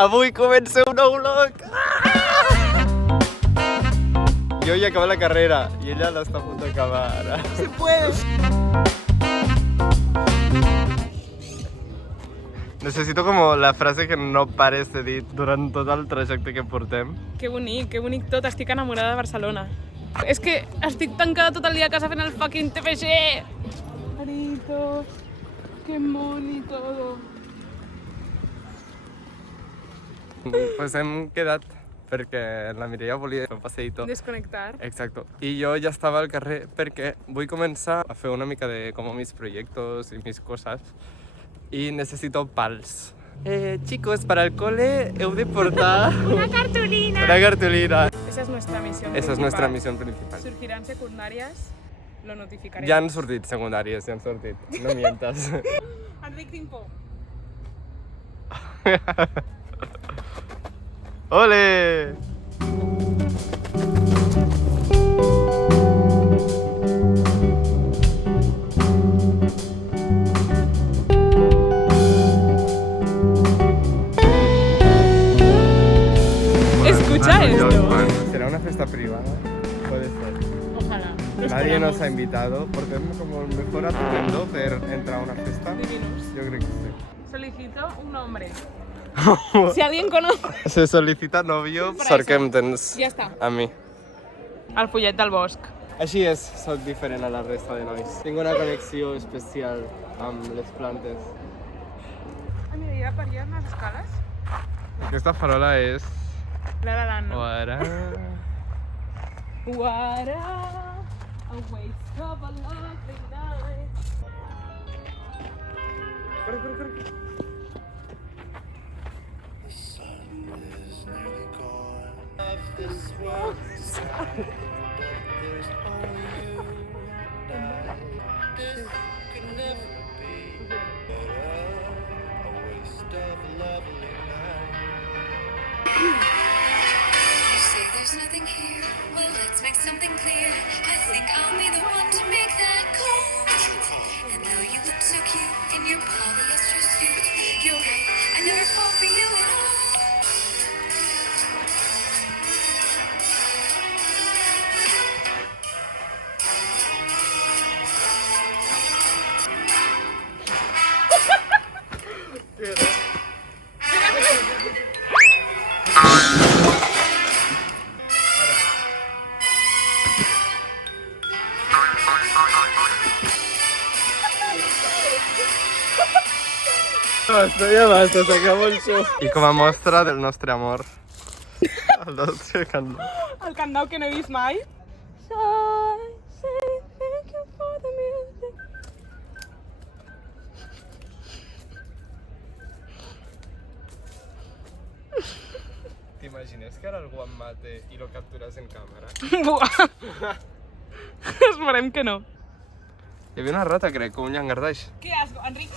Avui comença un nou vlog! Jo ja he acabat la carrera i ella l'està a punt d'acabar ara. Se puede. Necessito como la frase que no pares de dir durant tot el trajecte que portem. Que bonic tot. Estic enamorada de Barcelona. És que estic tancada tot el dia a casa fent el fucking TPG. Arito, que moni todo. Pues hem quedat perquè la Mireia volia fer un passeïto. Desconectar. Exacto. I jo ja estava al carrer perquè vull començar a fer una mica de como mis proyectos y mis cosas y necesito pals. Chicos, para el cole heu de portar Una cartulina. una cartulina. Esa es nuestra misión. Esa es nuestra misión principal. Surgirán secundarias, lo notificaremos. Ja han sortit secundàries, ja han sortit. No mientas. Enric Timpó. ¡Ole! Escucha esto. ¿Será una fiesta privada? Puede ser. Ojalá. Lo Nadie esperamos. nos ha invitado. Portem como el mejor atuendo per entrar a una fiesta. Divinos. Yo creo que sí. Solicito un nombre. Si alguien conoce... Se solicita novio, Para cerquem-te'ns Ja està. a mi. El follet del bosc. Així és, soc diferent a la resta de nois. Tinc una connexió especial amb les plantes. Ah, mira, hi ha per allà unes escales. Aquesta farola és... La La Land, no? Guara... What a waste of a lovely night. Corre, corre, corre. You say there's nothing here. Well, let's make something clear. I think I'll be the one to make that call. And though you look so cute in your polyester suit, you're right. I never fall for you at all. Basta, ja basta, s'acaba el show. I com a mostra del nostre amor, el nostre candau. El candau que no he vist mai. So I say thank you for the music. T'imagines que ara algú em mate i lo captures en càmera? Buah. Esperem que no. Hi havia una rata, crec, com un llangardaix. Que asco, Enric.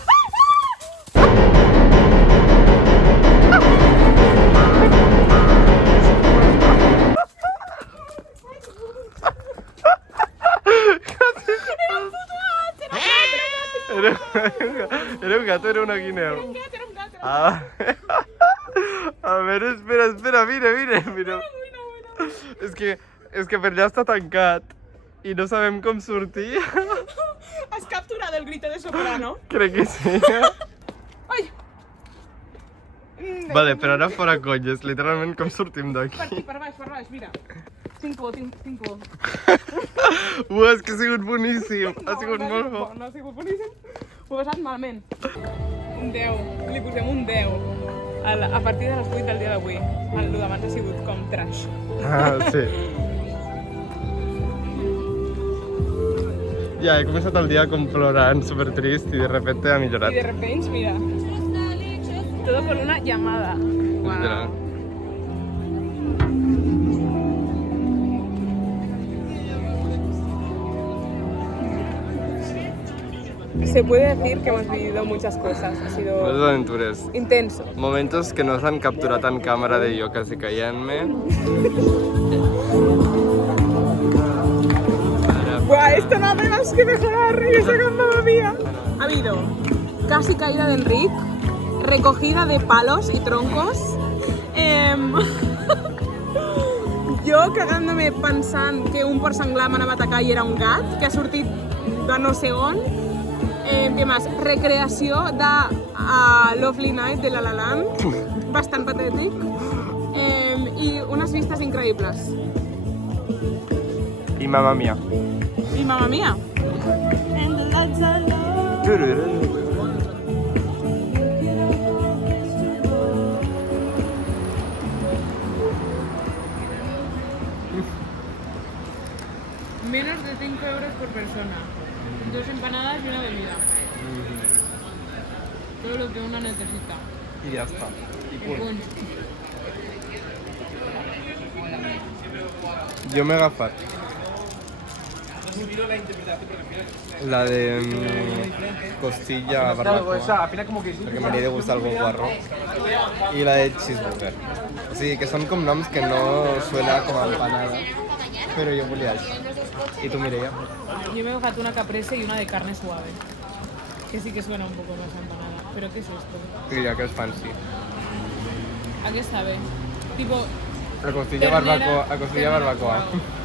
Era un gato, era una guineu. Era un gat. Ah. A veure, espera, mira. És que per allà està tancat i no sabem com sortir. Has capturat el grito de soprano? Crec que sí. Ai! Vale, però ara fora conyes, literalment com sortim Per d'aquí? aquí, per baix, mira. Tinc por. És que ha sigut boníssim, ha sigut molt bo. No ha sigut boníssim. Ho he passat malament. Un 10, li posem un 10. A partir de les 8 del dia d'avui. El d'abans ha sigut com trash. Ah, sí. Ja, he començat el dia com plorant, supertrist, i de repente ha I millorat. de repente, mira. Todo por una llamada. Literal. Se puede decir que hemos vivido muchas cosas. Ha sido Moltes aventures. intenso. Momentos que no s'han capturat en càmera de jo quasi caient-me. Buah, esto no hace más que mejorar y esa gamba mía. Ha habido casi caída de Enric, recogida de palos i troncos. Jo cagant-me pensant que un porc senglar m'anava a atacar i era un gat, que ha sortit de no sé on. Què més? Recreació de Lovely Night de La La Land, bastant patètic. I unes vistes increïbles. I Mamma Mia. I Mamma Mia. Menos de 5 euros por persona. 2 empanadas y una bebida. Todo lo que una necesita. I ja està. I punt. Jo m'he agafat la de costilla barbacoa, perquè m'hauria de gustar algo guarro, i la de cheeseburger. O sigui, que són com noms que no suena com a empanada, però jo volia això. I tu, Mireia? Yo me he agafat una caprese y una de carne suave. Que sí que suena un poco más a empanada. ¿Pero qué es esto? Diria que és fancy. ¿A qué sabe? Tipo, La costilla Ternera, barbacoa. ternera suave.